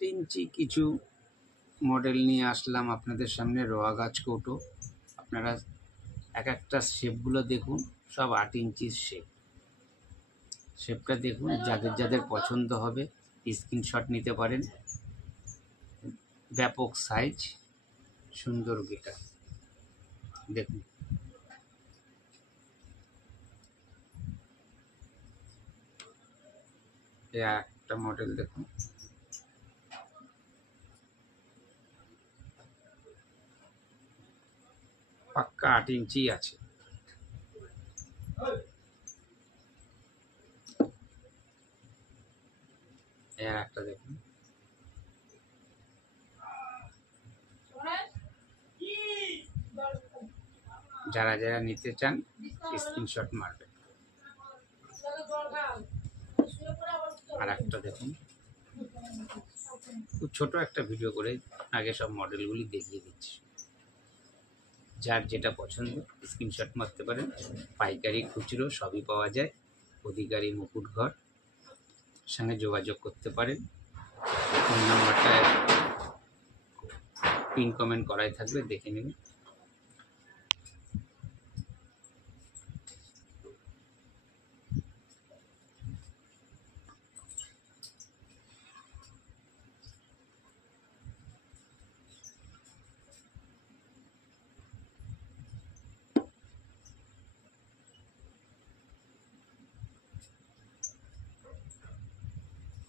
ইঞ্চি কিছু মডেল নিয়ে আসলাম আপনাদের সামনে। রোয়া গাছ কৌটো। আপনারা এক একটা শেপগুলো দেখুন, সব 8 ইঞ্চির শেপ। শেপটা দেখুন, যাদের যাদের পছন্দ হবে স্ক্রিনশট নিতে পারেন। ব্যাপক সাইজ, সুন্দর গেটা দেখুন। একটা মডেল দেখুন, পাক্কা 8 ইঞ্চি আছে। একটা দেখুন, যারা যারা নিতে চান স্ক্রিনশট মারবেন। আর একটা দেখুন, খুব ছোট একটা ভিডিও করে আগে সব মডেলগুলি দেখিয়ে দিচ্ছি। যার যেটা পছন্দ স্ক্রিনশট মারতে পারেন। পাইকারি খুচরো সবই পাওয়া যায়। অধিকারী মুকুট ঘর সঙ্গে যোগাযোগ করতে পারেন। ফোন নাম্বারটা পিন কমেন্ট করাই থাকবে, দেখে নেবেন।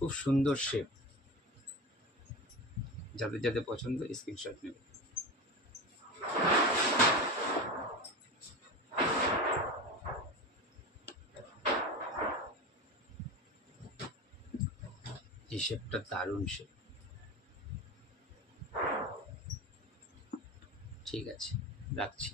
খুব সুন্দর শেপ, যাদের যাদের পছন্দ স্ক্রিনশট নেবেন। এই শেপটা দারুণ শেপ। ঠিক আছে, রাখছি।